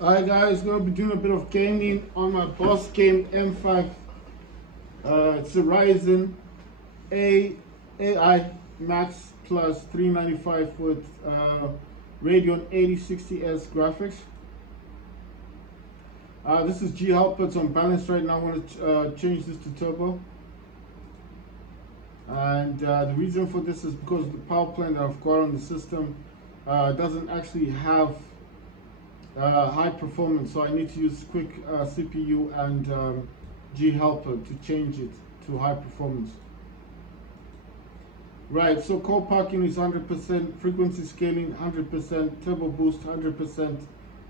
Alright guys, gonna be doing a bit of gaming on my boss game M5. It's a Ryzen AI Max Plus 395 with Radeon 8060S graphics. This is G Helper, it's on balance right now. I want to change this to turbo. And the reason for this is because the power plant that I've got on the system doesn't actually have high performance, so I need to use quick CPU and G Helper to change it to high performance. Right, so core parking is 100%, frequency scaling 100%, turbo boost 100%,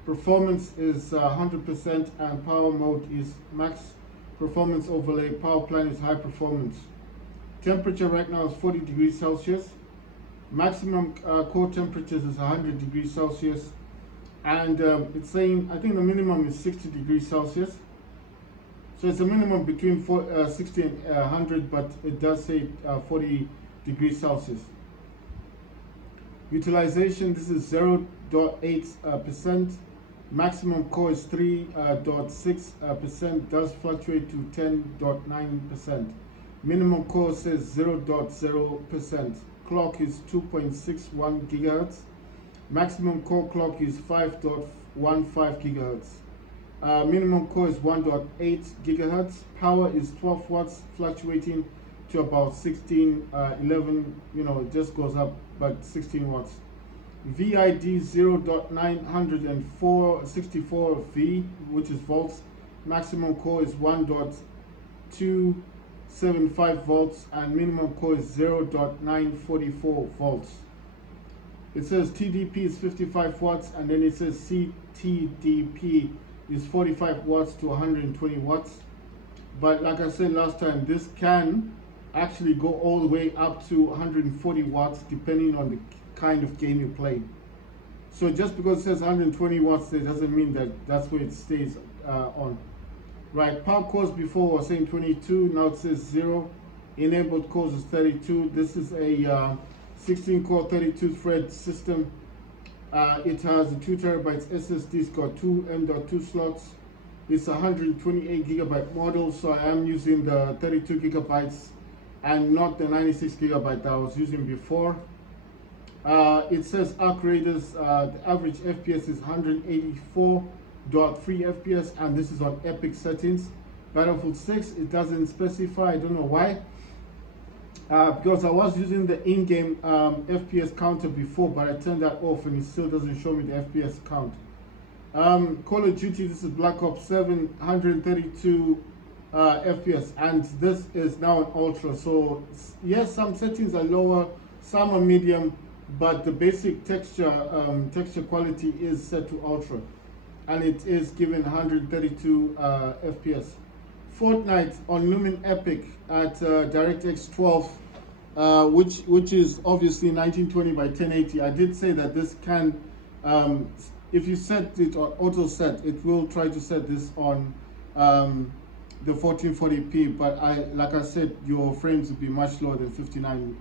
performance is 100%, and power mode is max performance overlay. Power plant is high performance. Temperature right now is 40 degrees Celsius. Maximum core temperatures is 100 degrees Celsius. And it's saying, I think the minimum is 60 degrees Celsius. So it's a minimum between 60 and 100, but it does say 40 degrees Celsius. Utilization, this is 0.8%. Maximum core is 3.6%, does fluctuate to 10.9%. Minimum core says 0.0%. Clock is 2.61 gigahertz. Maximum core clock is 5.15 gigahertz. Minimum core is 1.8 gigahertz. Power is 12 watts, fluctuating to about 16, 11, it just goes up, but 16 watts. VID 0.964 V, which is volts. Maximum core is 1.275 volts, and minimum core is 0.944 volts. It says TDP is 55 watts, and then it says CTDP is 45 watts to 120 watts. But like I said last time, this can actually go all the way up to 140 watts depending on the kind of game you play. So just because it says 120 watts, it doesn't mean that that's where it stays on. Right, power cores before was saying 22, now it says 0. Enabled cores is 32. This is a 16 core 32 thread system. It has a 2 terabytes SSD. It's got 2 M.2 slots. It's a 128 gigabyte model, so I am using the 32 gigabytes and not the 96 gigabyte that I was using before. It says arc raiders, the average FPS is 184.3 FPS, and this is on epic settings. Battlefield 6, it doesn't specify, I don't know why. Because I was using the in-game FPS counter before, but I turned that off and it still doesn't show me the FPS count. Call of Duty, this is Black Ops 7, 132 FPS, and this is now an ultra. So yes, some settings are lower, some are medium, but the basic texture quality is set to ultra, and it is given 132 FPS. Fortnite on Lumen Epic at DirectX 12, which is obviously 1920 by 1080. I did say that this can, if you set it on auto set, it will try to set this on the 1440p, but like I said, your frames will be much lower than 59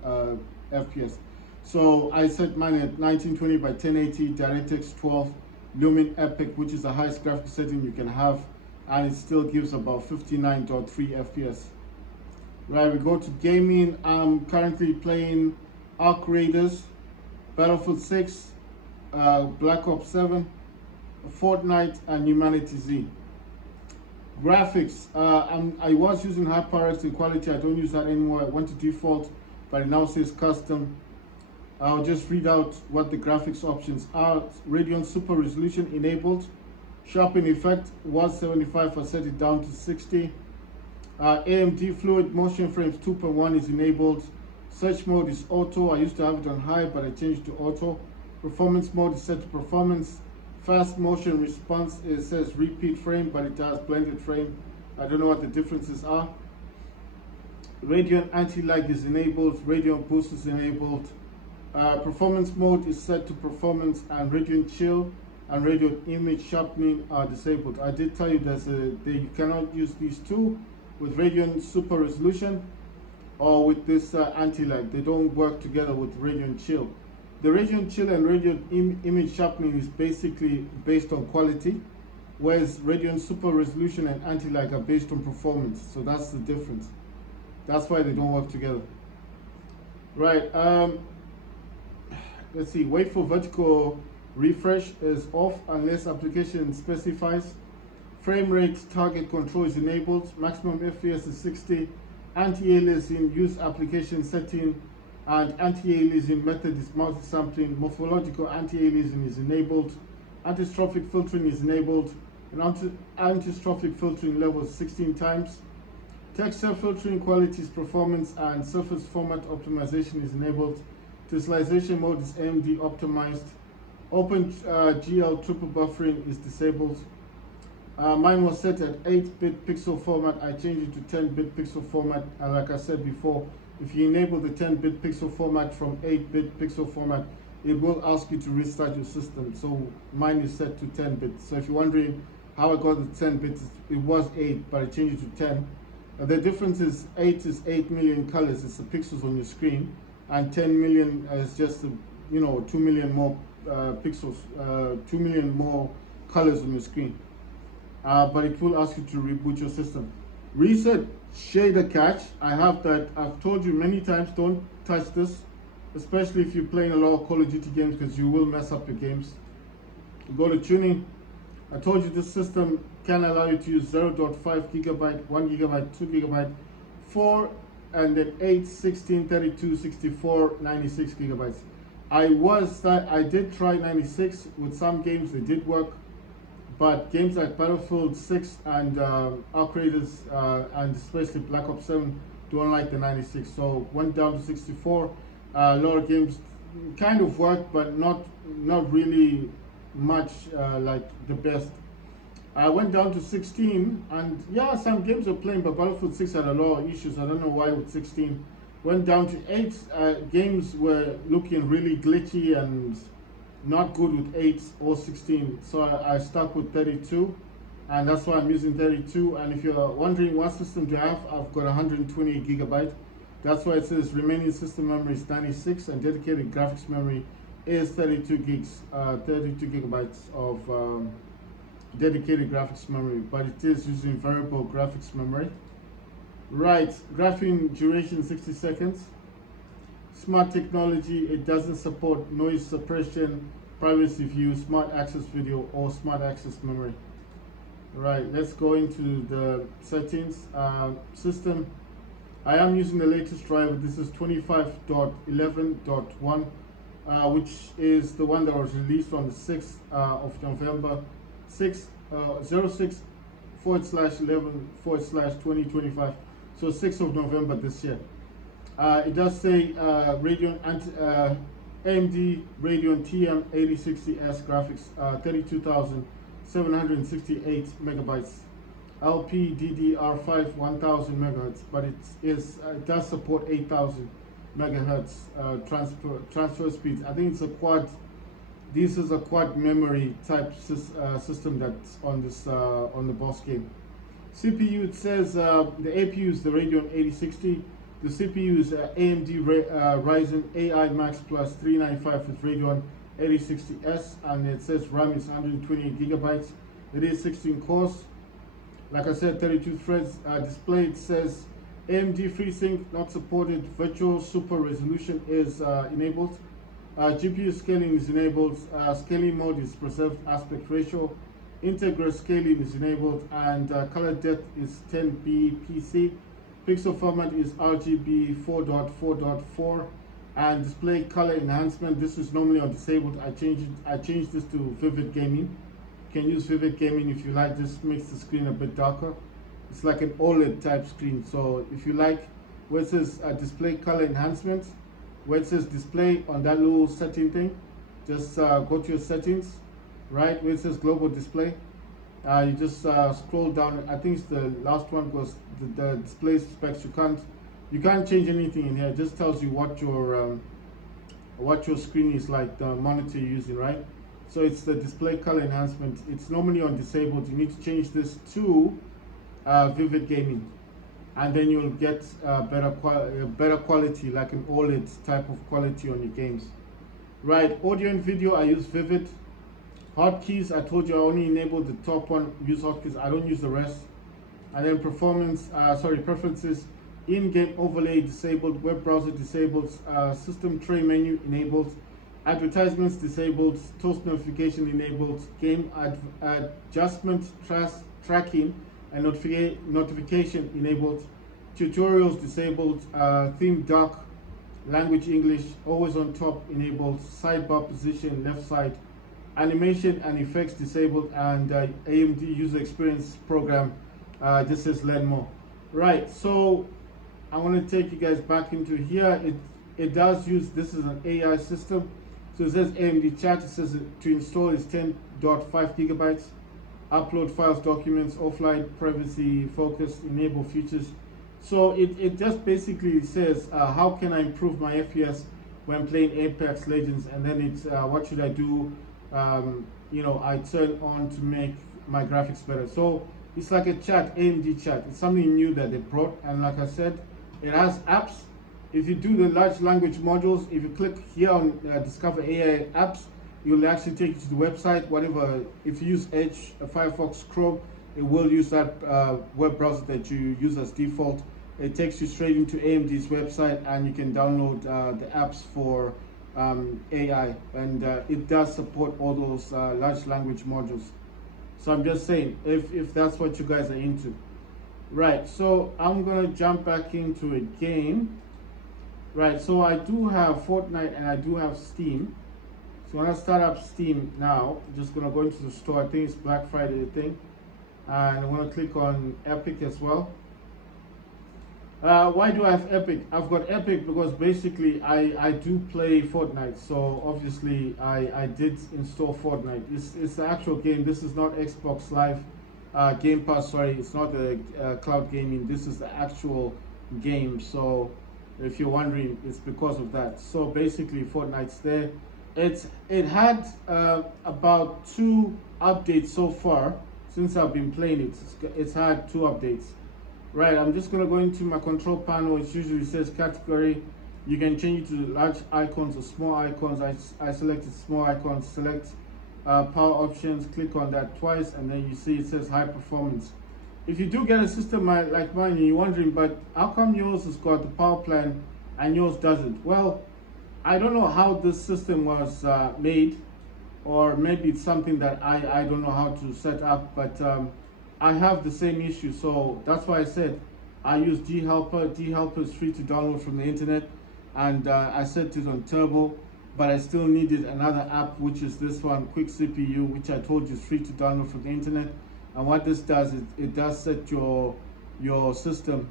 FPS. So I set mine at 1920 by 1080, DirectX 12, Lumen Epic, which is the highest graphics setting you can have, and it still gives about 59.3 FPS. Right, we go to gaming. I'm currently playing Arc Raiders, Battlefield 6, Black Ops 7, Fortnite, and Humanity Z. Graphics, I was using HyperX in quality. I don't use that anymore. I went to default, but it now says custom. I'll just read out what the graphics options are. Radeon Super Resolution enabled. Sharpen effect was 75, I set it down to 60. AMD Fluid Motion Frames 2.1 is enabled. Search mode is auto. I used to have it on high, but I changed to auto. Performance mode is set to performance. Fast motion response, it says repeat frame, but it has blended frame. I don't know what the differences are. Radeon Anti-Lag is enabled. Radeon Boost is enabled. Performance mode is set to performance, and Radeon Chill and Radeon Image Sharpening are disabled. I did tell you that you cannot use these two with Radeon Super Resolution or with this anti-lag. They don't work together with Radeon The Radeon Chill and Radeon Image Sharpening is basically based on quality. whereas Radeon super resolution and anti-lag are based on performance. So that's the difference. That's why they don't work together. Right, let's see, wait for vertical refresh is off unless application specifies. Frame rate target control is enabled. Maximum FPS is 60. Anti-aliasing use application setting, and anti-aliasing method is multi-sampling. Morphological anti-aliasing is enabled. Anisotropic filtering is enabled. And anisotropic filtering level is 16 times. Texture filtering, qualities, performance, and surface format optimization is enabled. Tessellation mode is AMD optimized. Open GL triple buffering is disabled. Mine was set at 8-bit pixel format. I changed it to 10-bit pixel format. And like I said before, if you enable the 10-bit pixel format from 8-bit pixel format, it will ask you to restart your system. So mine is set to 10 bits. So if you're wondering how I got the 10 bits, it was 8, but I changed it to 10. The difference is 8 is 8 million colors. It's the pixels on your screen, and 10 million is just 2 million more pixels, 2 million more colors on your screen. But it will ask you to reboot your system. Reset shader cache. I have that. I've told you many times, don't touch this, especially if you're playing a lot of Call of Duty games, because you will mess up your games. Go to tuning. I told you this system can allow you to use 0.5 gigabyte, 1 gigabyte, 2 gigabyte, 4, and then 8, 16, 32, 64, 96 gigabytes. I did try 96 with some games. They did work, but games like Battlefield 6 and Arc Raiders and especially Black Ops 7 don't like the 96, so went down to 64. A lot of games kind of worked, but not really much like the best. I went down to 16, and yeah, some games are playing, but Battlefield 6 had a lot of issues. I don't know why with 16. Went down to 8. Games were looking really glitchy and not good with 8 or 16, so I stuck with 32, and that's why I'm using 32. And if you're wondering what system to have, I've got 128 gigabyte. That's why it says remaining system memory is 96 and dedicated graphics memory is 32 gigs, 32 gigabytes of dedicated graphics memory, but it is using variable graphics memory. Right, graphing duration 60 seconds. Smart technology, it doesn't support noise suppression, privacy view, smart access video, or smart access memory. Right, let's go into the settings. System, I am using the latest driver. This is 25.11.1, which is the one that was released on the 6th of November, 06/11/2025, so 6th of November this year. It does say Radeon AMD Radeon TM8060S graphics, 32,768 megabytes, LPDDR5 1000 megahertz, but it does support 8,000 megahertz transfer speeds. I think it's a quad. This is a quad memory type system that's on this on the boss game. CPU, it says the APU is the Radeon 8060. The CPU is AMD Ryzen AI Max Plus 395 with Radeon 8060S, and it says RAM is 128 gigabytes. It is 16 cores. Like I said, 32 threads. Display, it says AMD FreeSync not supported. Virtual Super Resolution is enabled. GPU scaling is enabled. Scaling mode is preserved aspect ratio. Integral scaling is enabled, and color depth is 10 bpc. Pixel format is RGB 4.4.4, and display color enhancement, this is normally on disabled. I changed this to vivid gaming. You can use vivid gaming if you like. This makes the screen a bit darker. It's like an OLED type screen. So if you like, where it says display color enhancement, where it says display on that little setting thing, just go to your settings, right where it says global display. You just scroll down. I think it's the last one, because the display specs, you can't change anything in here. It just tells you what your screen is like, the monitor you're using, right? So it's the display color enhancement. It's normally on disabled. You need to change this to vivid gaming, and then you'll get better quality, like an OLED type of quality on your games. Right, audio and video, I use vivid. Hotkeys, I told you I only enable the top one, use hotkeys, I don't use the rest. And then preferences, in-game overlay disabled, web browser disabled, system tray menu enabled, advertisements disabled, toast notification enabled, game adjustment tracking and notification enabled, tutorials disabled, theme dark, language English, always on top enabled, sidebar position left side, animation and effects disabled, and AMD user experience program just says learn more. Right, so I want to take you guys back into here. It does use, this is an AI system. So it says AMD chat, it says to install is 10.5 gigabytes, upload files, documents, offline, privacy, focus, enable features. So it just basically says, how can I improve my FPS when playing Apex Legends? And then it's, what should I do? You know, I turn on to make my graphics better. So it's like a chat, AMD chat. It's something new that they brought. And like I said, it has apps. If you do the large language modules, if you click here on Discover AI apps, you'll actually take you to the website. Whatever, if you use Edge, Firefox, Chrome, it will use that web browser that you use as default. It takes you straight into AMD's website, and you can download the apps for AI, and it does support all those large language modules. So I'm just saying, if that's what you guys are into. Right, so I'm gonna jump back into a game. Right, so I do have Fortnite and I do have Steam. So when I start up Steam now, I'm just gonna go into the store. I think it's Black Friday thing, and I'm gonna click on Epic as well. Why do I have Epic? I've got Epic because basically I do play Fortnite. So obviously I did install Fortnite. It's the actual game. This is not Xbox Live Game Pass. Sorry, it's not the cloud gaming. This is the actual game. So if you're wondering, it's because of that. So basically Fortnite's there. It had about 2 updates so far since I've been playing it. It's had 2 updates. Right, I'm just going to go into my control panel. It usually says category. You can change it to large icons or small icons. I selected small icons. Select power options, click on that twice, and then you see it says high performance. If you do get a system like mine and you're wondering, but how come yours has got the power plan and yours doesn't? Well, I don't know how this system was made, or maybe it's something that I don't know how to set up, but I have the same issue. So that's why I said I use dhelper. Dhelper is free to download from the internet, and I set it on turbo, but I still needed another app, which is this one, Quick CPU, which I told you is free to download from the internet. And what this does is it does set your system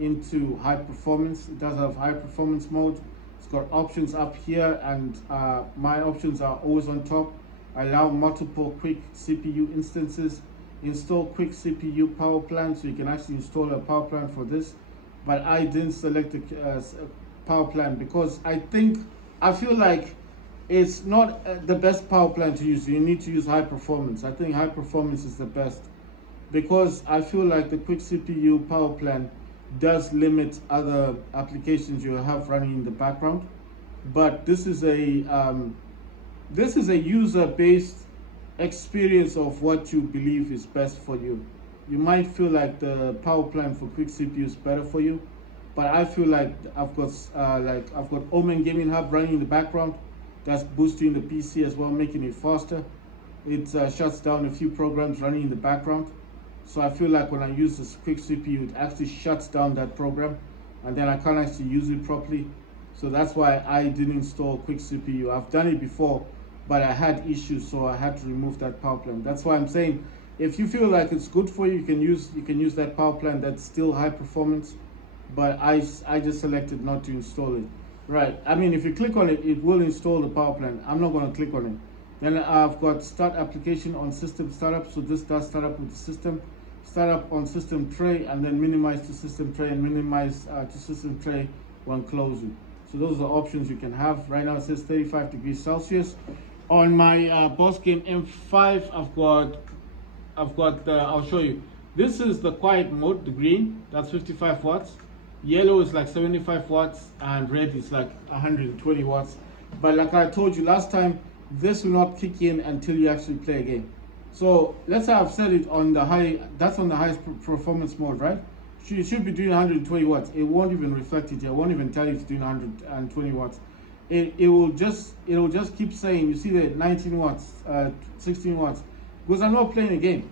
into high performance. It does have high performance mode. It's got options up here, and my options are always on top. I allow multiple quick CPU instances. Install quick CPU power plan, so you can actually install a power plan for this. But I didn't select the power plan because I feel like it's not the best power plan to use. You need to use high performance. I think high performance is the best, because I feel like the quick CPU power plan does limit other applications you have running in the background. But this is a user-based experience of what you believe is best for you. You might feel like the power plan for quick CPU is better for you, but I feel like I've got Omen Gaming Hub running in the background. That's boosting the PC as well, making it faster. It shuts down a few programs running in the background. So I feel like when I use this quick CPU, it actually shuts down that program, and then I can't actually use it properly. So that's why I didn't install quick CPU. I've done it before, but I had issues, so I had to remove that power plan. That's why I'm saying, if you feel like it's good for you, you can use that power plan that's still high performance. But I just selected not to install it. Right, I mean, if you click on it, it will install the power plan. I'm not going to click on it. Then I've got start application on system startup. So this does start up with the system. Start up on system tray, and then minimize to system tray, and minimize to system tray when closing. So those are the options you can have. Right now it says 35 degrees Celsius. On my boss game M5, I've got I'll show you. This is the quiet mode, the green, that's 55 watts. Yellow is like 75 watts, and red is like 120 watts. But like I told you last time, this will not kick in until you actually play a game. So let's say I've set it on the high, that's on the highest performance mode, right? You should be doing 120 watts. It won't even reflect it. It won't even tell you it's doing 120 watts. It'll just keep saying, you see the 19 watts, 16 watts, because I'm not playing a game.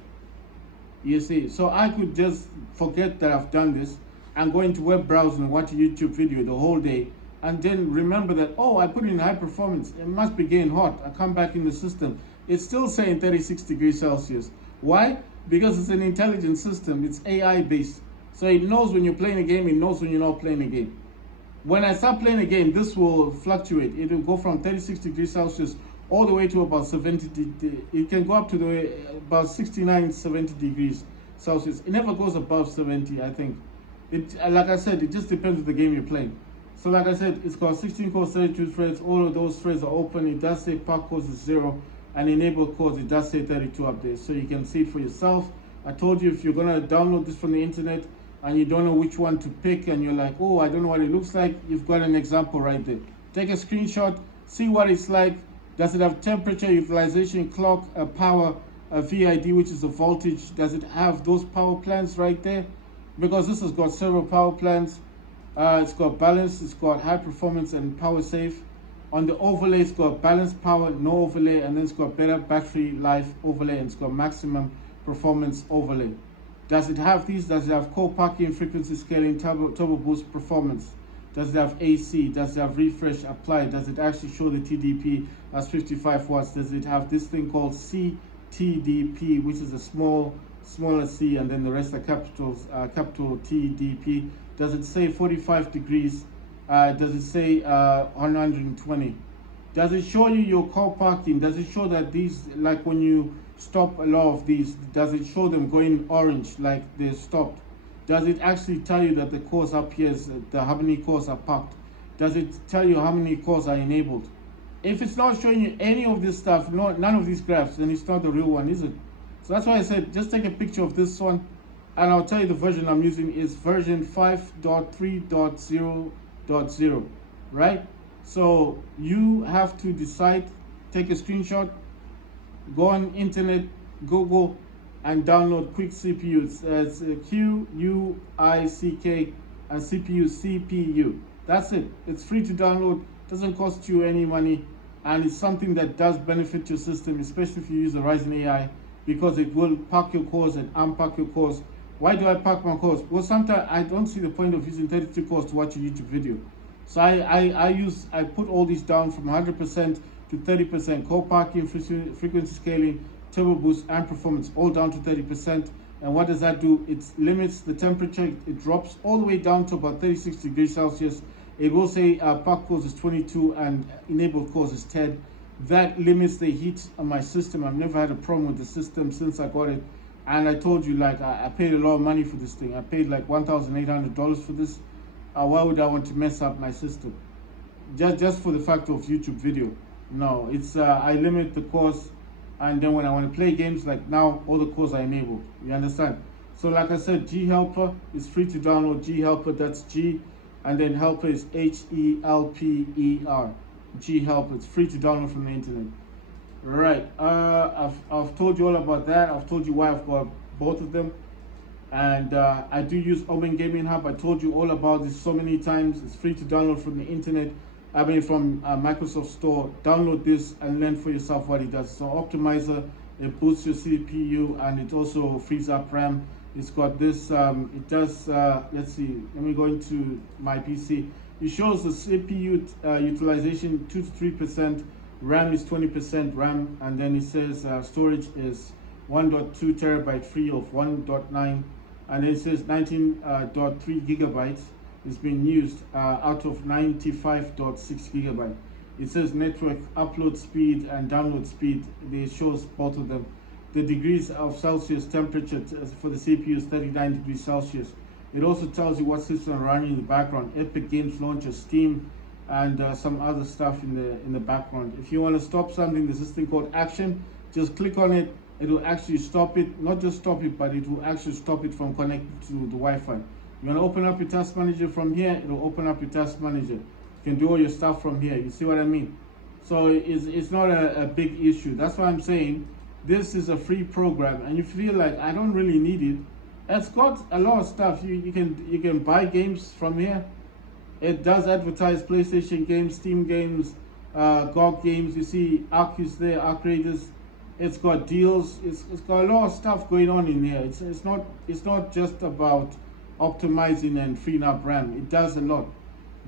You see, so I could just forget that I've done this and go into web browser and watch a YouTube video the whole day, and then remember that, oh, I put it in high performance, it must be getting hot. I come back in the system, it's still saying 36 degrees Celsius. Why? Because it's an intelligent system. It's AI based, so it knows when you're playing a game, it knows when you're not playing a game. When I start playing a game, this will fluctuate. It will go from 36 degrees Celsius all the way to about 70. It can go up to about 69, 70 degrees Celsius. It never goes above 70, I think. Like I said, it just depends on the game you're playing. So like I said, it's got 16 cores, 32 threads. All of those threads are open. It does say park cores is 0, and enable cores, it does say 32 up there. So you can see it for yourself. I told you, if you're gonna download this from the internet and you don't know which one to pick, and you're like, oh, I don't know what it looks like, you've got an example right there. Take a screenshot, see what it's like. Does it have temperature, utilization, clock, power, VID, which is the voltage? Does it have those power plans right there? Because this has got several power plans. It's got balance, it's got high performance and power safe. On the overlay, it's got balanced power, no overlay, and then it's got better battery life overlay, and it's got maximum performance overlay. Does it have these? Does it have core parking, frequency scaling, turbo boost performance? Does it have AC? Does it have refresh applied? Does it actually show the TDP as 55 watts? Does it have this thing called CTDP, which is a smaller C, and then the rest are capitals, capital TDP? Does it say 45 degrees? Does it say 120? Does it show you your car parking? Does it show that these, like when you stop a lot of these, does it show them going orange, like they're stopped? Does it actually tell you that the cores up here is how many cores are parked? Does it tell you how many cores are enabled? If it's not showing you any of this stuff, none of these graphs, then it's not the real one, is it? So that's why I said, just take a picture of this one, and I'll tell you the version I'm using is version 5.3.0.0, right? So you have to decide, take a screenshot, go on internet, Google, and download quick CPU. It's QUICK and CPU. That's it. It's free to download, doesn't cost you any money, and it's something that does benefit your system, especially if you use the Ryzen AI, because it will park your cores and unpark your cores. Why do I park my cores? Well, sometimes I don't see the point of using 32 cores to watch a YouTube video. So I put all these down from 100% to 30%, core parking, frequency scaling, turbo boost, and performance, all down to 30%. And what does that do? It limits the temperature. It drops all the way down to about 36 degrees Celsius. It will say park cores is 22 and enabled cores is 10. That limits the heat on my system. I've never had a problem with the system since I got it. And I told you, like, I paid a lot of money for this thing. I paid like $1,800 for this. Why would I want to mess up my system? Just for the fact of YouTube video. No, it's I limit the cores, and then when I want to play games, like now, all the cores are enabled. You understand? So like I said, G Helper is free to download. G Helper, that's G, and then Helper is HELPER. G Helper, it's free to download from the internet. Right, I've told you all about that. I've told you why I've got both of them. And I do use Open Gaming Hub. I told you all about this so many times. It's free to download from the internet. I mean, from Microsoft Store. Download this and learn for yourself what it does. So optimizer, it boosts your CPU, and it also frees up RAM. It's got this, it does, let's see, let me go into my PC. It shows the CPU utilization 2 to 3%, RAM is 20% RAM, and then it says storage is 1.2 terabyte free of 1.9, and then it says 19.3 gigabytes is being used out of 95.6 gigabyte. It says network upload speed and download speed. It shows both of them. The degrees of Celsius temperature for the CPU is 39 degrees Celsius. It also tells you what system are running in the background: Epic Games Launcher, Steam, and some other stuff in the background. If you want to stop something, there's this thing called Action. Just click on it. It will actually stop it. Not just stop it, but it will actually stop it from connecting to the Wi-Fi. You want to open up your task manager from here, it will open up your task manager. You can do all your stuff from here. You see what I mean? So it's not a big issue. That's why I'm saying this is a free program, and you feel like I don't really need it. It's got a lot of stuff. You can buy games from here. It does advertise PlayStation games, Steam games, GOG games. You see Arcus there, Arc Raiders. It's got deals. It's got a lot of stuff going on in here. It's not just about optimizing and freeing up RAM. It does a lot,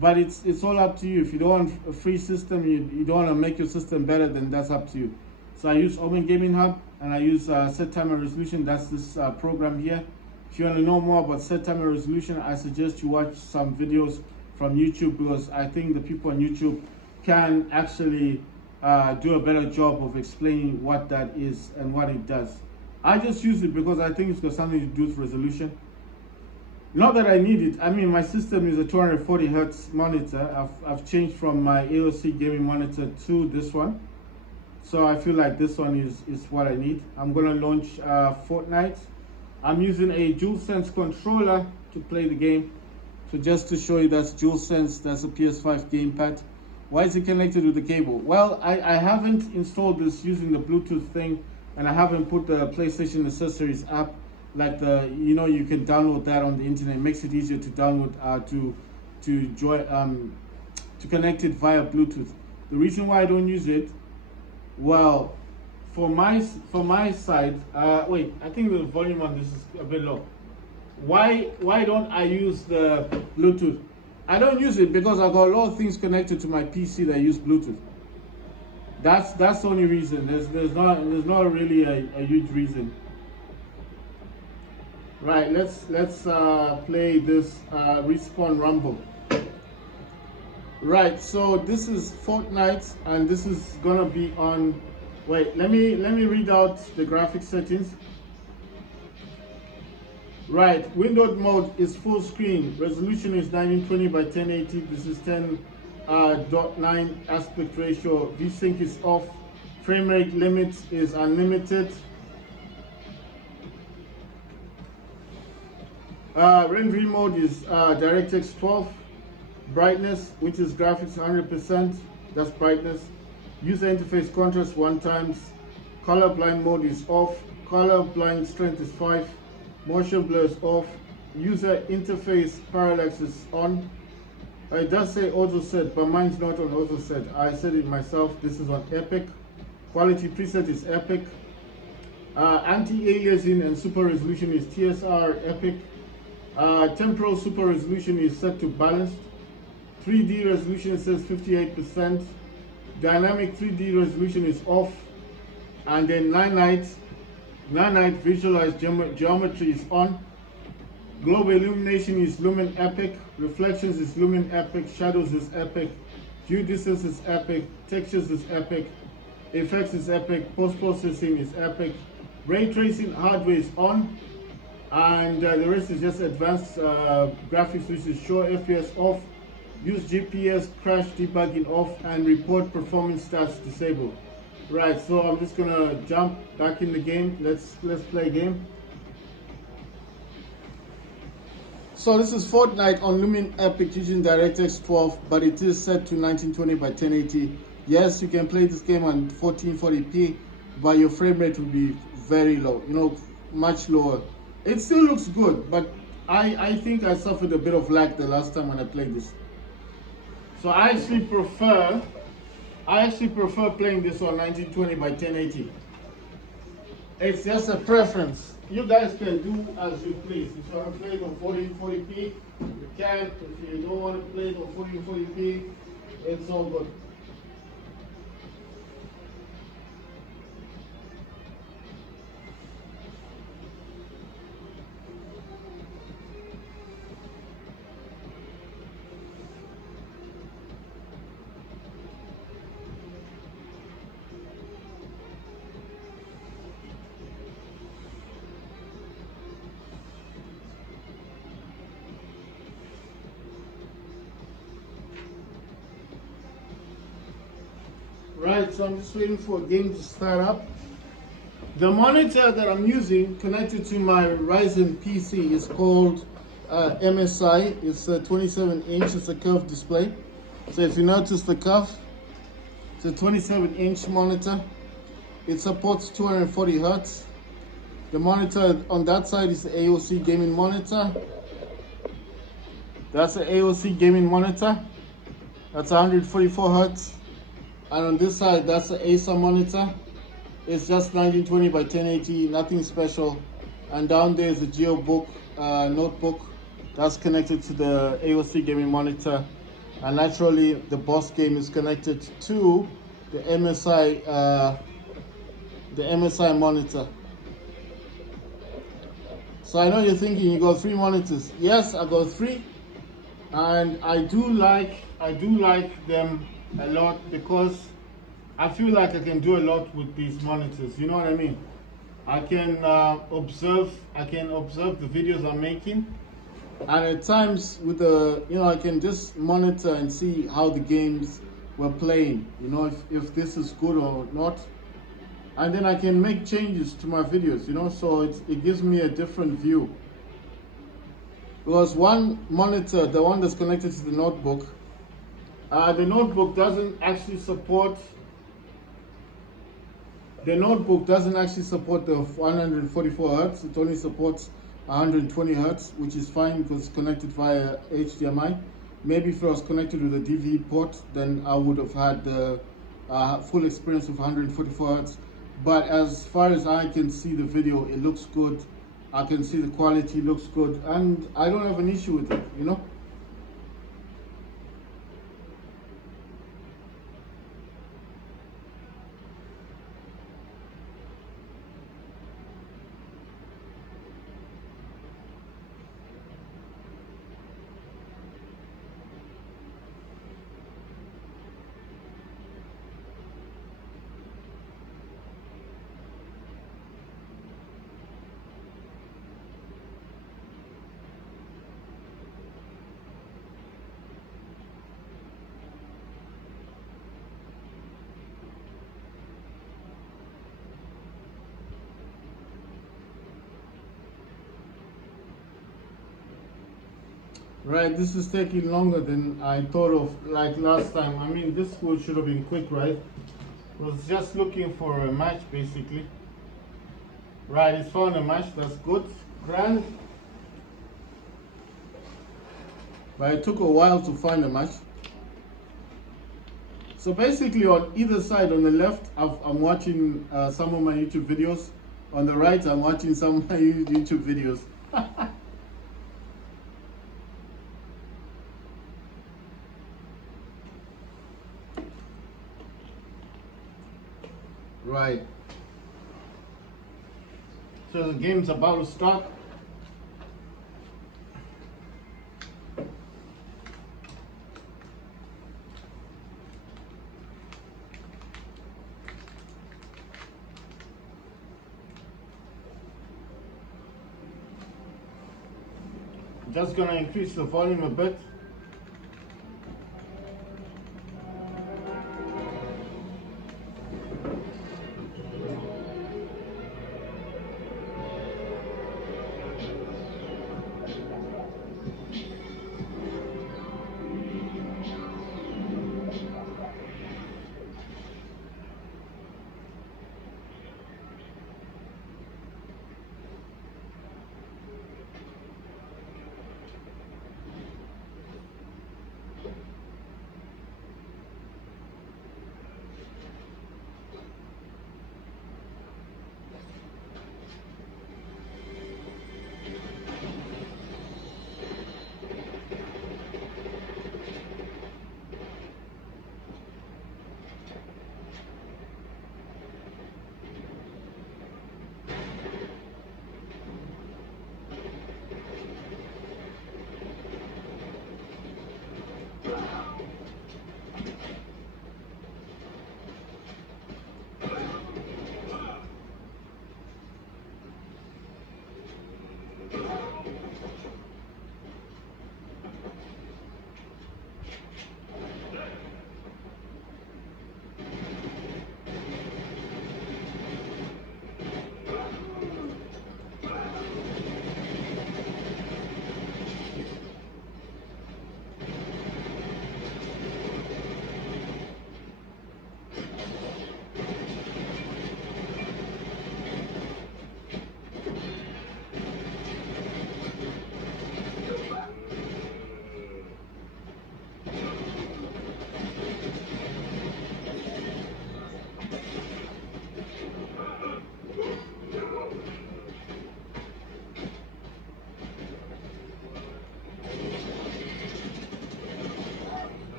but it's all up to you. If you don't want a free system, you don't want to make your system better, then that's up to you. So I use Open Gaming Hub, and I use Set Timer Resolution. That's this program here. If you want to know more about Set Timer Resolution, I suggest you watch some videos from YouTube, because I think the people on YouTube can actually do a better job of explaining what that is and what it does. I just use it because I think it's got something to do with resolution. Not that I need it. I mean, my system is a 240 Hertz monitor. I've changed from my AOC gaming monitor to this one. So I feel like this one is what I need. I'm gonna launch Fortnite. I'm using a DualSense controller to play the game. So just to show you, that's DualSense, that's a PS5 gamepad. Why is it connected with the cable? Well, I haven't installed this using the Bluetooth thing, and I haven't put the PlayStation Accessories app, like you can download that on the internet. It makes it easier to download to connect it via Bluetooth. The reason why I don't use it, well, for my side, wait, I think the volume on this is a bit low. Why don't I use the Bluetooth? I don't use it because I've got a lot of things connected to my PC that use Bluetooth. That's the only reason. There's not really a huge reason. Right, let's play this Respawn Rumble. Right, so this is Fortnite, and this is gonna be on. Wait, let me read out the graphics settings. Right, windowed mode is full screen. Resolution is 1920 by 1080. This is 10.9 aspect ratio. VSync is off. Frame rate limit is unlimited. Rendering mode is DirectX 12. Brightness, which is graphics 100%. That's brightness. User interface contrast 1 times. Color blind mode is off. Color blind strength is 5. Motion blur is off. User interface parallax is on. It does say auto set, but mine's not on auto set. I set it myself. This is on Epic. Quality preset is Epic. Anti-aliasing and super resolution is TSR Epic. Temporal super resolution is set to balanced. 3D resolution says 58%. Dynamic 3D resolution is off. And then Nanite visualized geometry is on. Global illumination is Lumen Epic. Reflections is Lumen Epic. Shadows is Epic. Hue distance is Epic. Textures is Epic. Effects is Epic. Post-processing is Epic. Ray tracing hardware is on. And the rest is just advanced graphics, which is show FPS off. Use GPS crash debugging off, and report performance stats disabled. Right, so I'm just gonna jump back in the game. Let's play a game. So this is Fortnite on Lumen Epic using DirectX 12, but it is set to 1920 by 1080. Yes, you can play this game on 1440p, but your frame rate will be very low, much lower. It still looks good, but I think I suffered a bit of lag the last time when I played this. So I actually prefer playing this on 1920 by 1080. It's just a preference. You guys can do as you please. If you want to play it on 1440p, you can. If you don't want to play it on 1440p, it's all good. Right, so I'm just waiting for a game to start up. The monitor that I'm using connected to my Ryzen PC is called MSI. It's a 27 inch, it's a curved display. So if you notice the cuff, It's a 27-inch monitor. It supports 240 Hertz. The monitor on that side is the AOC gaming monitor. That's the AOC gaming monitor. That's 144 Hertz. And on this side, that's the Acer monitor. It's just 1920 by 1080, nothing special. And down there is the GeoBook notebook that's connected to the AOC gaming monitor. And naturally, the Boss game is connected to the MSI monitor. So I know you're thinking you got 3 monitors. Yes, I got 3, and I do like them a lot because I feel like I can do a lot with these monitors. You know what I mean? I can observe the videos I'm making, and at times with the I can just monitor and see how the games were playing. You know, if this is good or not, and then I can make changes to my videos. You know, so it gives me a different view. Because one monitor, the one that's connected to the notebook doesn't actually support. The notebook doesn't actually support the 144 Hertz. It only supports 120 Hertz, which is fine because it's connected via HDMI. Maybe if it was connected with a DVD port, then I would have had the full experience of 144 Hertz. But as far as I can see the video, it looks good. I can see the quality looks good, and I don't have an issue with it, you know. Right, this is taking longer than I thought of, like last time. I mean, this school should have been quick, right? Was just looking for a match, basically. Right, it's found a match, that's good. Grand. But it took a while to find a match. So basically on either side, on the left, I'm watching some of my YouTube videos. On the right, I'm watching some of my YouTube videos. Right. So the game's about to start. Just gonna increase the volume a bit.